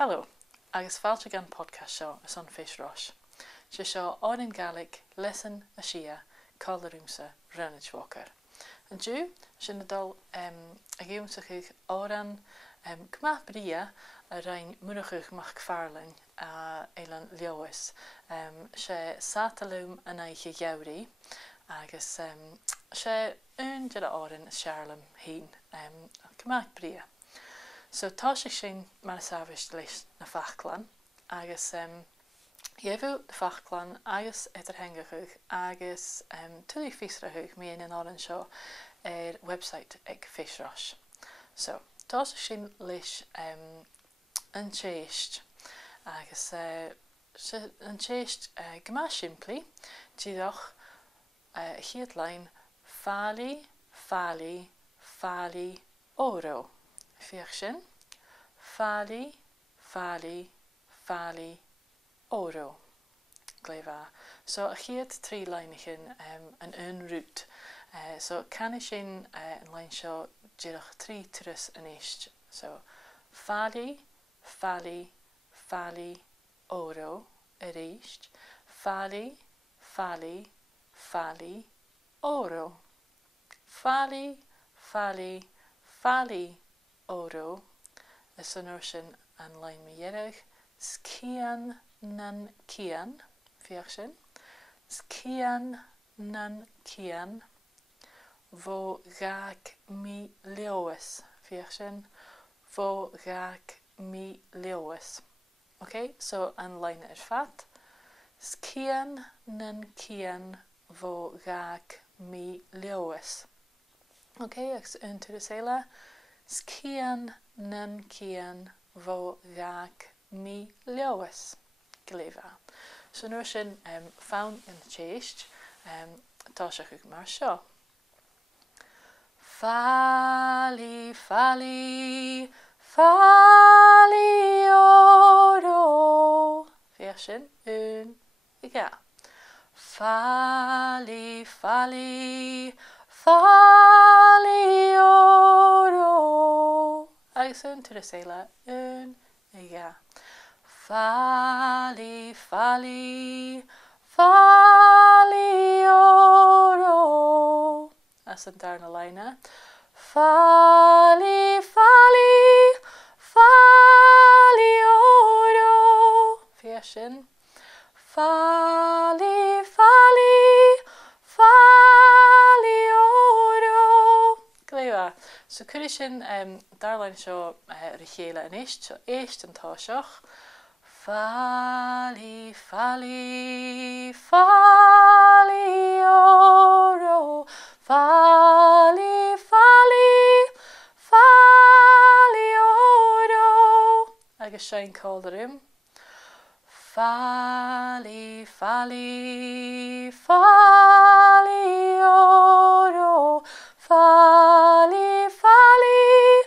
Hello, agus fáilte gan podcast seo is an Fèis Rois. Se seo Òrain Ghàidhlig Leasan a sia cálarúmsa Renneadhmhócar. An dú sin na dul a gúmsach ag Òrain gmaith bria a rain munachuch mach farling éilean leois. Se sátalúm an aiche geabhraí agus se de Òrain h-Alba hín gmaith bria. So tá sé sin mar sábhaist leis na fachlan agus dhébhú na fachlan agus idirthengachuch agus tuaí fiosrachuch mion in Òrain seo website ag Fèis Rois. So tá sé sin leis an téist agus an téist gmaith simplí tíadach chiad lein fálaí, fálaí, fálaí óró. Fiach sin, fálaí, fálaí, fálaí óró. Gléimhe. So a chiad trí leinigin an rút. So canna sin an lein seo díreach trí turas an éist. So fálaí, fálaí, fálaí óró a réist. Fálaí, fálaí, fálaí óró. Fálaí, fálaí, fálaí óró is an sin an lein mi dheireg. Scian nan cian, fiach sin. Scian nan cian, bhó gach mi leois, fiach sin. Bhó gach mi leois. Okay, so an lein fat. Scian nan cian, bhó gach mi leois. Okay, agus to the sailor. Scian nan cian, bhó gach mi leois. Gléimhe. So nuair sin fán in téist tá sé chuig mar seo. Fálaí, fálaí, fálaí óró. Fiach sin ige. Fálaí, fálaí, fálaí óró. Agus to the sailor ige. Fálaí, fálaí, fálaí óró. As an darna leine. Fálaí, fálaí, fálaí óró. Fiach sin. Fálaí, fálaí, fálaí óró. Gléimhe. So cuirí sin darlein seo chéile an éist, so éist an tá seach. Fálaí, fálaí, fálaí óró. Fálaí, fálaí, fálaí óró. Agus sin cáildarúm. Fálaí, fálaí, fálaí óró. Fálaí, fálaí,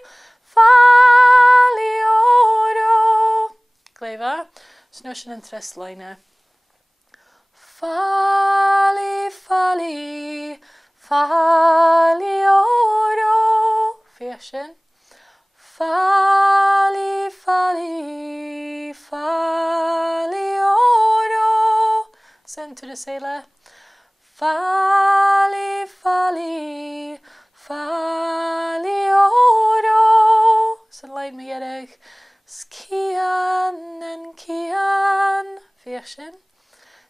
fálaí óró. Gléimhe. So nuair sin an tres leine. Fálaí, fálaí, fálaí óró. Fiach sin. Fálaí, fálaí, fálaí óró. Sin to the sailor. Fálaí, fálaí, fálaí óró. Sin lein mi dheireg. Scian nan cian. Fiach sin.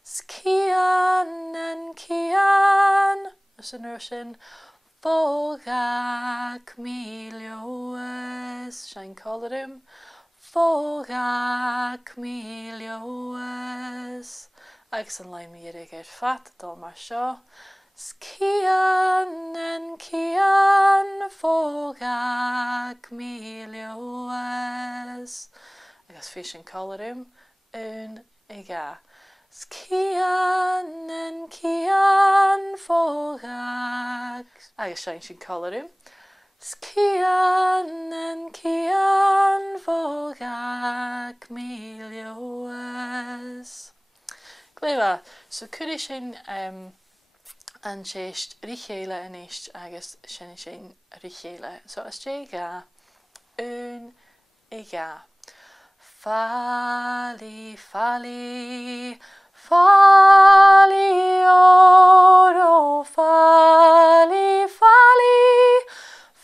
Scian nan cian. As an sin. Bhó gach mi leois. Sin cáildarúm. Bhó gach mi leois. Agus an lein mi dheireg fat dul mar seo. Scian nan cian, bhó gach mi leois. Agus fi sin cáildarúm ige. Scian nan cian, bhó gach. Agus sin cáildarúm. Scian nan cian, bhó gach mi leois. Gléimhe. So cuirí sin an téist richéile an éist agus sin richéile. So as dé ga ige. Fali, fali, fali oro, fali, fali,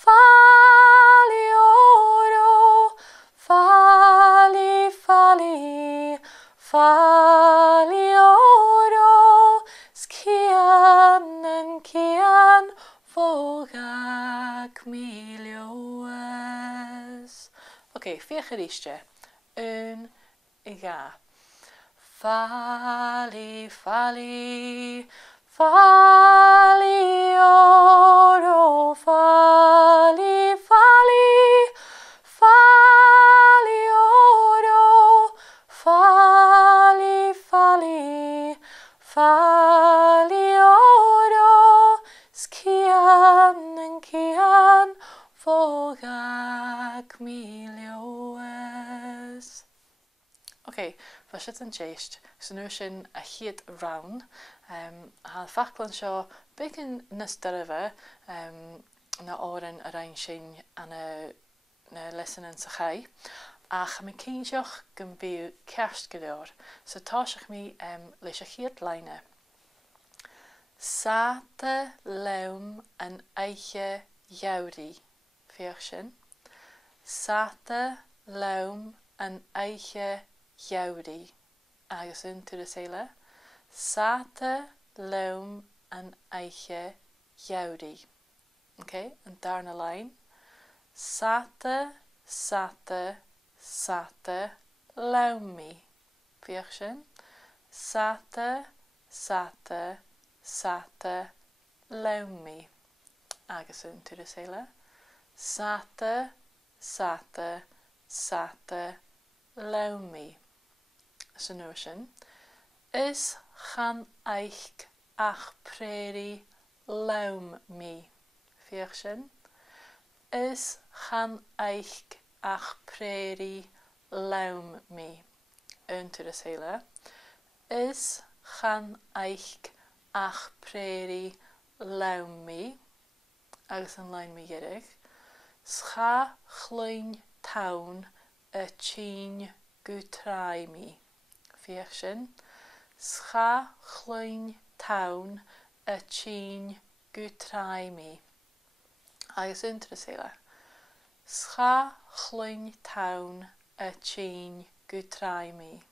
fali oro, fali, fali, fali oro, skian en kian vogak miljoes. Oké, vier gerichtje. Een, ga. Fali, fali, fali oro, fali, fali, fali oro, fali, fali, fali oro, skian en kian vogak miljoes. Oké, we zitten juist. So nu zijn a heat round. Ha faklan seo begin nysdyrfa na oren Òrain an na lesson yn sychai. Ach mi cynsioch gyn byw kerst gyda'r. So tasach mi leis a heat leine. Sate leum an eiche jawri. Fiach sin. Sate leum an eiche jawri. Agus into the sailor. Sate leum an eiche jawri. Okay, and darna line. Sate, sate, sate, leum mi. Fiach sin. Sate, sate, sate, leum mi. Agus into the sailor. Sate, sate, sate, leum mi. So nu sin. Is gaan eich ach preri leum mi. Fiach sin. Is gaan eich ach preri leum mi. Into the sailor. Is gaan eich ach preri leum mi. Agus an line mi gedig. Scha chluin tawn y tîn gwtrai mi. Fiach sin. Scha chluin tawn y tîn gwtrai mi. Agus into the sailor. Scha chluin tawn y tîn gwtrai mi.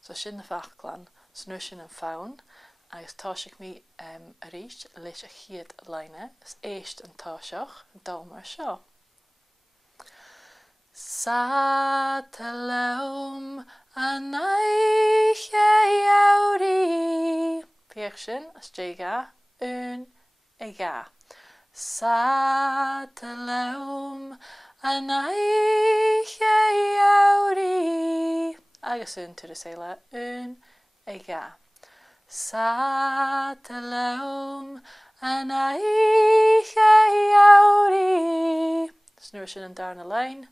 So sin na fachglan. So nu sin an fawn. Agus táiseach mi a ríist leis a chiad leine. Is éist an táiseach dalmar seo. Sate leum an eiche jawri. Fiach sin, as ga, een, ga. Sate leum an eiche jawri. Agus into the sailor, een, ga. Sate leum an eiche jawri. Dus nu is in een darna lijn.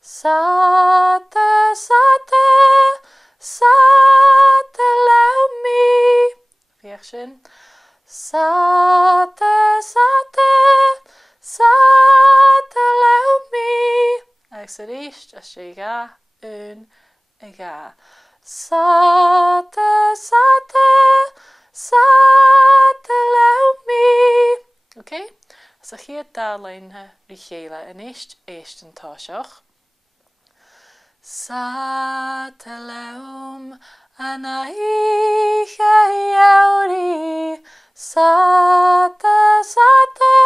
Sate, sate, sate leum mi. Fiach sin. Sate, sate, sate leum mi. Agus a ríist, as ga, een, ga. Sate, sate, sate leum mi. Oké, as a chiad dálain rí chéile in éist an táiseach. Sate leum an eiche jawri. Sate, sate,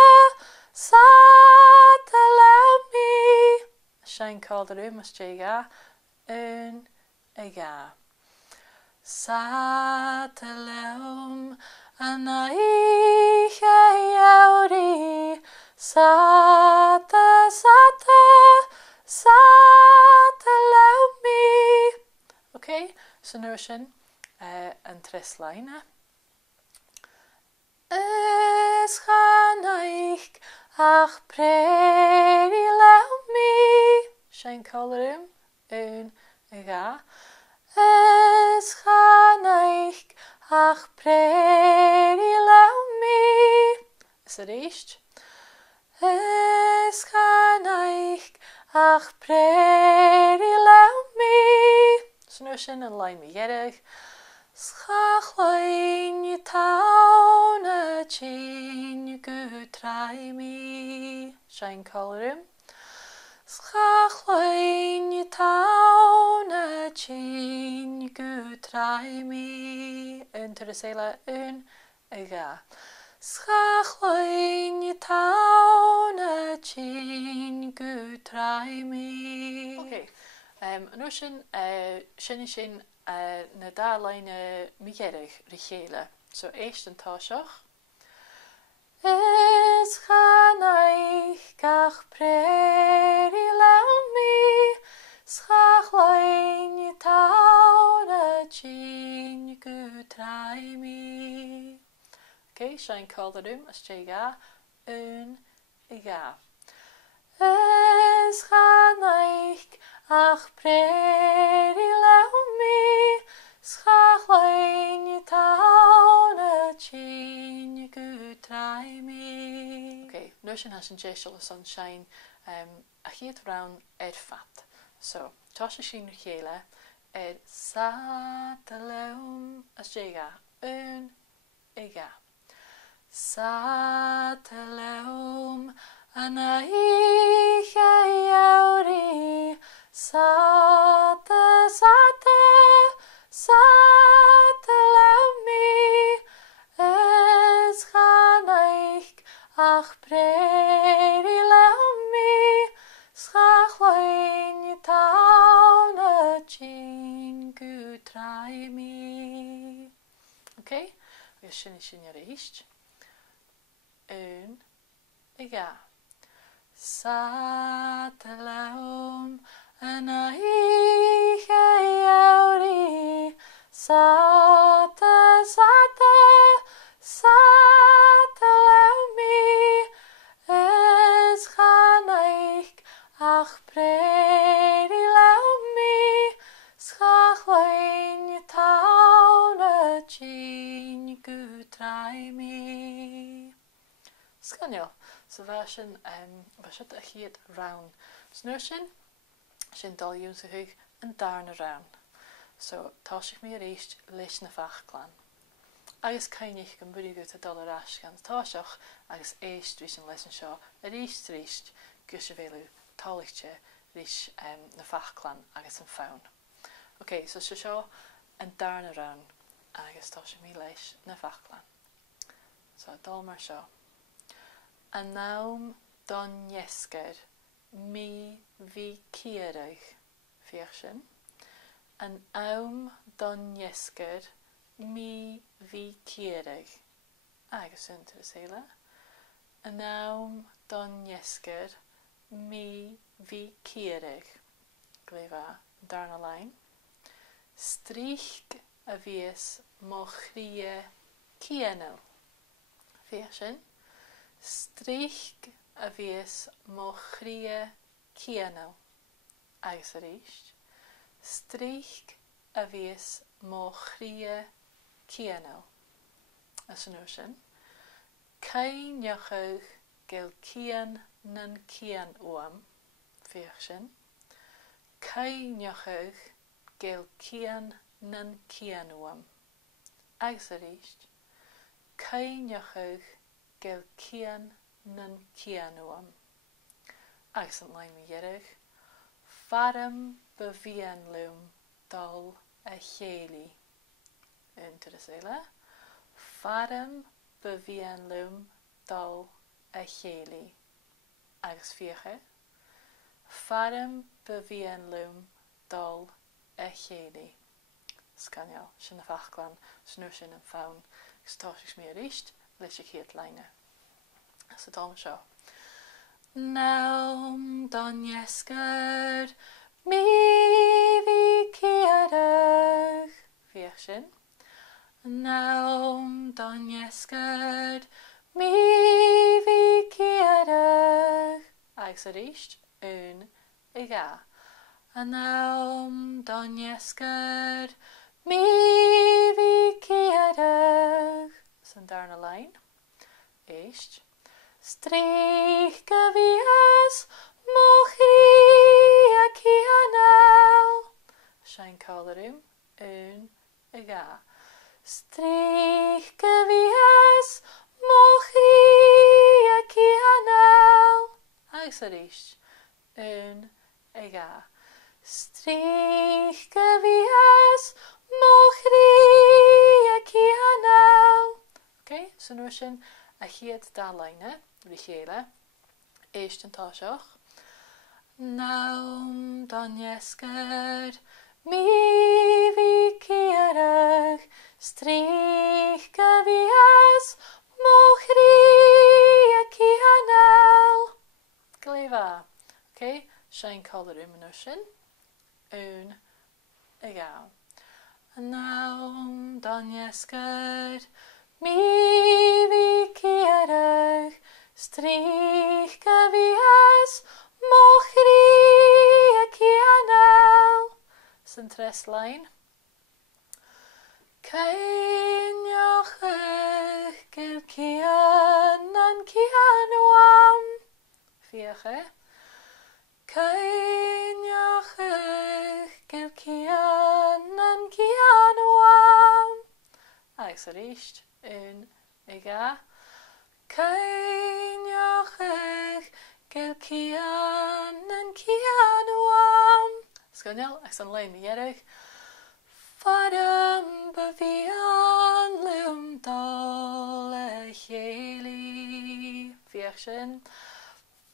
sate leum mi. Sein called the room as ga, een, ga. Sate leum an eiche jawri. Sate, sate, sate leum mi. Okay, so nu sin an tres leine. Is gaan eich ach preri leum mi. Sein colorum, een, ga. Is gaan eich ach preri leum mi. Is er eerst. Is gannaich ach preri lew mi. So nu sin yn lein mi gedig. Schachlein je town a chain je good try me. Shine colorum. Schachlein je town a chain je good try me. Unter de sela un a ga. Schachlein je town a chain je good try me. Okay. Nu sin na da leine migerig richele. So eerst een tasach. Is gannaich gach preri lew mi. Schachlein je town a chain je good try me. Okay, shine colorum as ga un ga. Is gannaich ach preri lew mi. Schachlein je town a chain je good try me. Okay, nu sin has een geisel of sunshine a chiet round fat. So, tasha sin chele sat leum as ga un ga. Sat leum ana jauri. Sate lew mi. Is gannaich ach preri lew mi. Schachlein je town a chain good try me. Okay, we sin je reist. Un ga. Sate leum ana jauri. Sate lew mi. Is gannaich ach preri lew mi. Schachlein je town a chain je good try me. Scanio. So waar sin a chiet round. Snur sin dal júnsahug an darna round. So táisich mi reist leis na fachclan. Agus cainich gan buri gut a dal arás gan táiseach agus éist rís an leis seo a reist reist gus a vélu tálichte rís na fachclan agus an faun. Okay, so seo an darna round agus táisich mi leis na fachclan. So dal mar seo. An naum don jesger mi vi kierig. Fiersin. An aum don jesger mi vi kierig. Agus unter de sela. An aum don jesger mi vi kierig. Gleva darna lein. Strich a vies mochrie kienel. Fiersin. Strich a vies mochrie kienel. Agus a reist. Strich a vies mochrie kienel. As an ocean. Kain jochug gel kien nan kien oam. Fiersin. Kain jochug gel kien nan kien oam. Agus a reist. Kain jochug gel kien nan kien oam. Agus an lein mi jerig. Farum bevien lum dal a chéli. Unter de sela. Farum bevien lum dal a chéli. Agus vierge. Farum bevien lum dal a chéli. Scanjal, sin a fachclan, snur sin an faun. Stáis mi reist, leis ik het leine. So dal seo. Naum don jesger mi vi kierig. Viersin. Naum don jesger mi vi kierig. Agus a reist, un i ga. Naum don jesger mi vi kierig. San darna lein. Eist. Strícha bhías mo chríoch anal. Sein collarúm, ún, I gá. Strícha bhías mo chríoch anal. Agus a ríist, ún, I gá. Strícha bhías mo chríoch anal. Okay, so nuair sin a chiad dá leine, rí chéile, éist an táiseach. Naum donnescad, mi bhí ciarach, strícha bhías mo chríoch anal. Gléimhe, okay, sein collarúm an sin, ún, I gá. Naum donnescad, mi bhí ciarach, strícha bhías mo chríoch anal. San tres lein. Caineachach gur cian an cianwam. Fíocha. Caineachach gur cian an cianwam. Agus a ríist, ún, I gá. Caineachach gur cian an cianwam. Sgonial, agus an lein dhearach. Fadam ba bhí an lúm dul a chéili. Fíoch sin.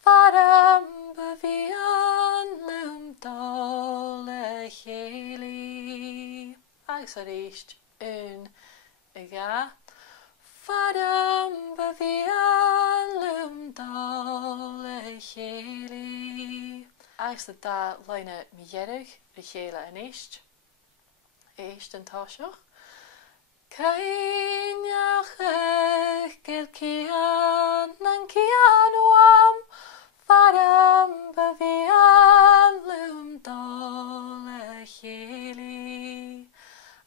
Fadam ba bhí an lúm dul a chéili. Agus a ríist, ún, I gá. Fadam ba bhí an lúm dul a chéili. Agus a dá leine mi dhearach rí chéile an éist. Éist an táiseach. Caineachach gur cian an cianwam. Fadam ba bhí an lúm dul a chéili.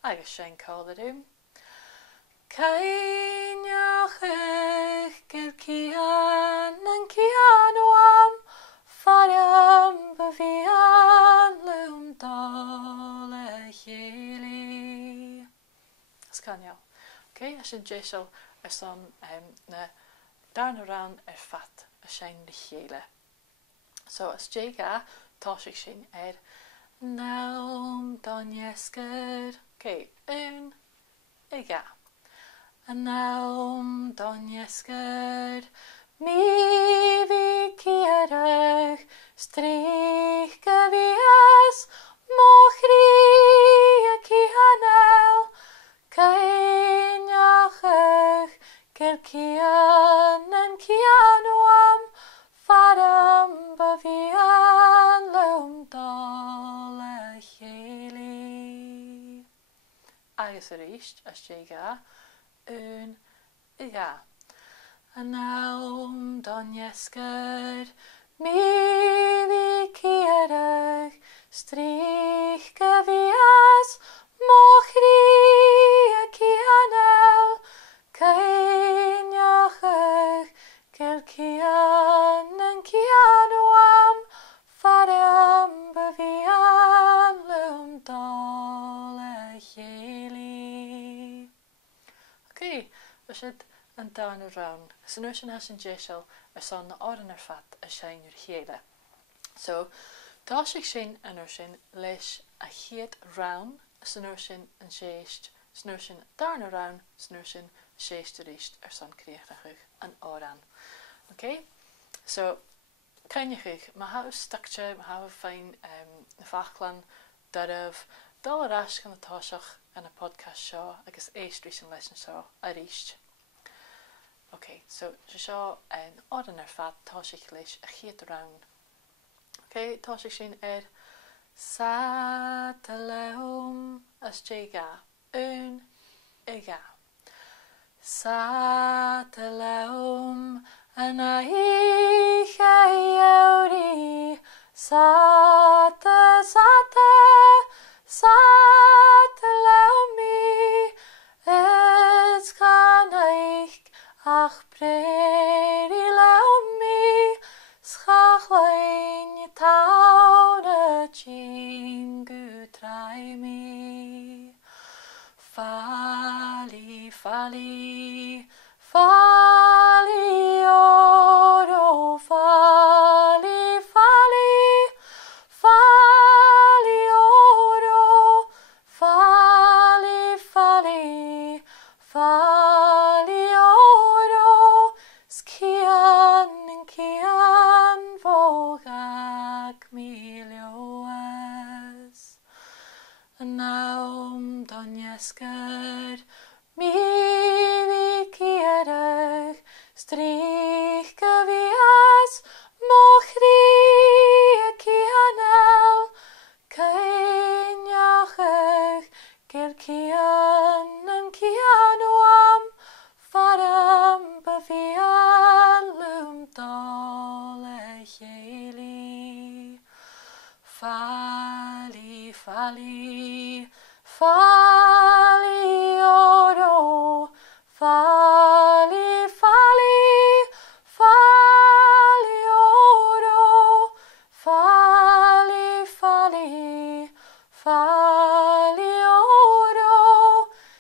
Agus sein collarúm. Caineachach gur cian an cianwam. Fadam ba bhí an lúm dul a chéili. Sgonial. Okay, a sin déisiil san na darna ran fat a sein rí chéile. So as dé táisigh sin naum donnescad. Okay, ún, I gá. A naum donnescad, mi bhí ciarach, strícha bhías mo chríoch anal. Caineachach gur cian an cianwam. Fadam ba bhí an lúm dul a chéili. Agus a ríist, as dé ún, I gá. A naum donnescad, mi bhí ciarach, strícha bhías mo chríoch anal. Caineachach gur cian an cianwam. Fadam ba bhí an lúm dul a chéili. Okay, was it an darna ran. So nuair sin sin déisiil san na áran fat a sein rí chéile. So, táisigh sin an sin leis a chiad ran, san sin an séist, san sin darna ran, san sin séist ríist san críochnachuch an áran. Okay? So, cainechuch, ma ha stakte, ma ha féin na fachlan, darmh, dal arás gan na táiseach an a podcast seo agus éist rís an leis an seo a ríist. Okay, so seo an áran fat táisigh leis a chiad ran. Okay, táisigh sin sa te leum as dé ún, I gá. Sa te leum an a hicha euri. Sa te leumi. It's gan eich ach preri leum. esgyd. Mili ciarach, strich gyfias, moch ri cianel, Cainiachach, gyr cian yn cianwam, ffaram byfialwm dol e lleili. Ffali, ffali, ffali oro, ffali, ffali, ffali oro, ffali, ffali, ffali oro,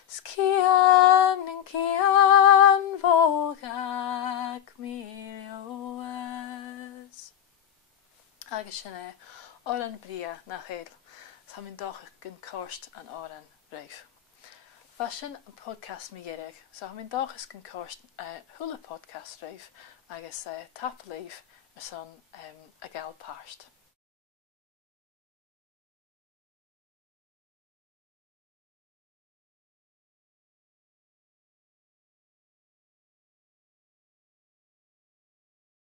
scian yn cian fog ac milioes. Agus sinne, Òrain bria na chéil, sa min doch gyn corst an Òrain reif. Fashion an podcast mi gierig, so ha min doch is gyn corst hula podcast reif, agus tap leif son a gal parst.